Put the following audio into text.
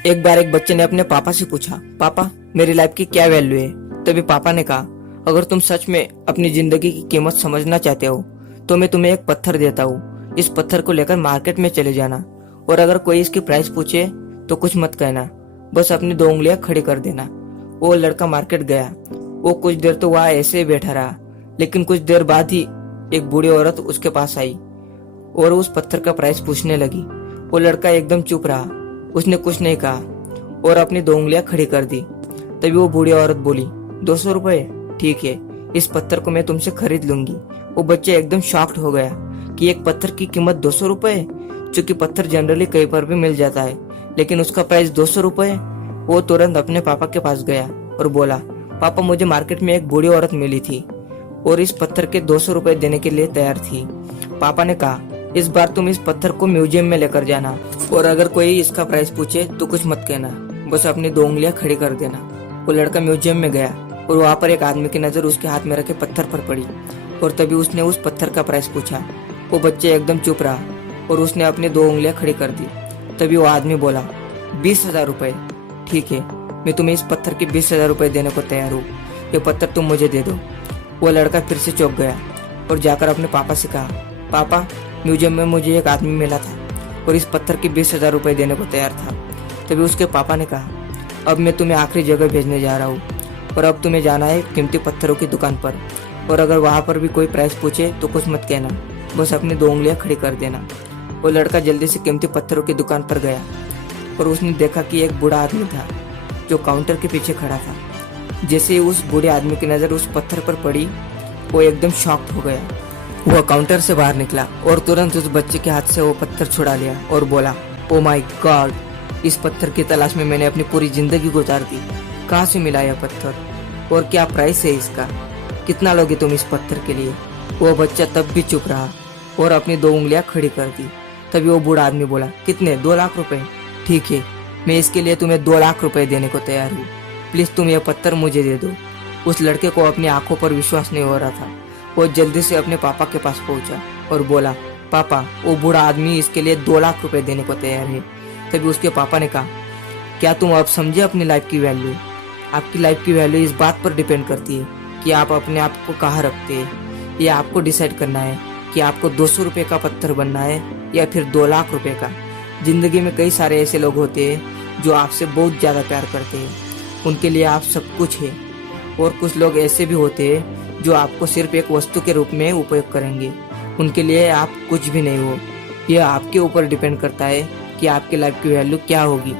एक बार एक बच्चे ने अपने पापा से पूछा, पापा मेरी लाइफ की क्या वैल्यू है। तभी पापा ने कहा, अगर तुम सच में अपनी जिंदगी की कीमत समझना चाहते हो तो मैं तुम्हें एक पत्थर देता हूँ। इस पत्थर को लेकर मार्केट में चले जाना और अगर कोई इसकी प्राइस पूछे तो कुछ मत कहना, बस अपनी दो उंगलियां खड़ी कर देना। वो लड़का मार्केट गया। वो कुछ देर तो वहां ऐसे ही बैठा रहा, लेकिन कुछ देर बाद ही एक बूढ़ी औरत उसके पास आई और उस पत्थर का प्राइस पूछने लगी। वो लड़का एकदम चुप रहा, उसने कुछ नहीं कहा और अपनी दो उंगलियां खड़ी कर दी। तभी वो बूढ़ी औरत बोली, 200 रुपए, ठीक है, इस पत्थर को मैं तुमसे खरीद लूंगी। वो बच्चा एकदम शॉक्ड हो गया कि एक पत्थर की कीमत 200 रुपए, चूंकि पत्थर जनरली कहीं पर भी मिल जाता है, लेकिन उसका प्राइस 200 रुपए। वो तुरंत अपने पापा के पास गया और बोला, पापा मुझे मार्केट में एक बूढ़ी औरत मिली थी और इस पत्थर के 200 रुपए देने के लिए तैयार थी। पापा ने कहा, इस बार तुम इस पत्थर को म्यूजियम में लेकर जाना और अगर कोई इसका प्राइस पूछे तो कुछ मत कहना, बस अपनी दो उंगलियां खड़ी कर देना। वो लड़का म्यूजियम में गया और वहां पर एक आदमी की नजर उसके हाथ में रखे पत्थर पर पड़ी और तभी उसने उस पत्थर का प्राइस पूछा। वो बच्चे एकदम चुप रहा और उसने अपनी दो उंगलियां खड़ी कर दी। तभी वो आदमी बोला, 20,000 रुपए, ठीक है, मैं तुम्हें इस पत्थर के 20,000 रुपए देने को तैयार हूँ, ये पत्थर तुम मुझे दे दो। वो लड़का फिर से चौंक गया और जाकर अपने पापा से कहा, पापा म्यूजियम में मुझे एक आदमी मिला था और इस पत्थर के 20,000 रुपए देने को तैयार था। तभी उसके पापा ने कहा, अब मैं तुम्हें आखिरी जगह भेजने जा रहा हूँ और अब तुम्हें जाना है कीमती पत्थरों की दुकान पर और अगर वहां पर भी कोई प्राइस पूछे तो कुछ मत कहना, बस अपनी दो उंगलियां खड़ी कर देना। वो लड़का जल्दी से कीमती पत्थरों की दुकान पर गया और उसने देखा कि एक बूढ़ा आदमी था जो काउंटर के पीछे खड़ा था। जैसे ही उस बूढ़े आदमी की नजर उस पत्थर पर पड़ी, वो एकदम शॉक्ड हो गया। वह काउंटर से बाहर निकला और तुरंत उस बच्चे के हाथ से वो पत्थर छुड़ा लिया और बोला, ओ माय गॉड, इस पत्थर की तलाश में मैंने अपनी पूरी जिंदगी गुजार दी। कहाँ से मिला यह पत्थर और क्या प्राइस है इसका, कितना लोगे तुम इस पत्थर के लिए। वो बच्चा तब भी चुप रहा और अपनी दो उंगलियां खड़ी कर दी। तभी वो बूढ़ा आदमी बोला, कितने, 2 लाख रुपए, ठीक है, मैं इसके लिए तुम्हें 2 लाख रुपए देने को तैयार हूँ, प्लीज तुम यह पत्थर मुझे दे दो। उस लड़के को अपनी आंखों पर विश्वास नहीं हो रहा था। वो जल्दी से अपने पापा के पास पहुंचा और बोला, पापा वो बूढ़ा आदमी इसके लिए 2 लाख रुपए देने को तैयार है। तभी उसके पापा ने कहा, क्या तुम अब समझे अपनी लाइफ की वैल्यू। आपकी लाइफ की वैल्यू इस बात पर डिपेंड करती है कि आप अपने आप को कहाँ रखते हैं। ये आपको डिसाइड करना है कि आपको 200 रुपए का पत्थर बनना है या फिर 2 लाख रुपए का। जिंदगी में कई सारे ऐसे लोग होते हैं जो आपसे बहुत ज्यादा प्यार करते हैं, उनके लिए आप सब कुछ है, और कुछ लोग ऐसे भी होते हैं जो आपको सिर्फ एक वस्तु के रूप में उपयोग करेंगे, उनके लिए आप कुछ भी नहीं हो। यह आपके ऊपर डिपेंड करता है कि आपकी लाइफ की वैल्यू क्या होगी।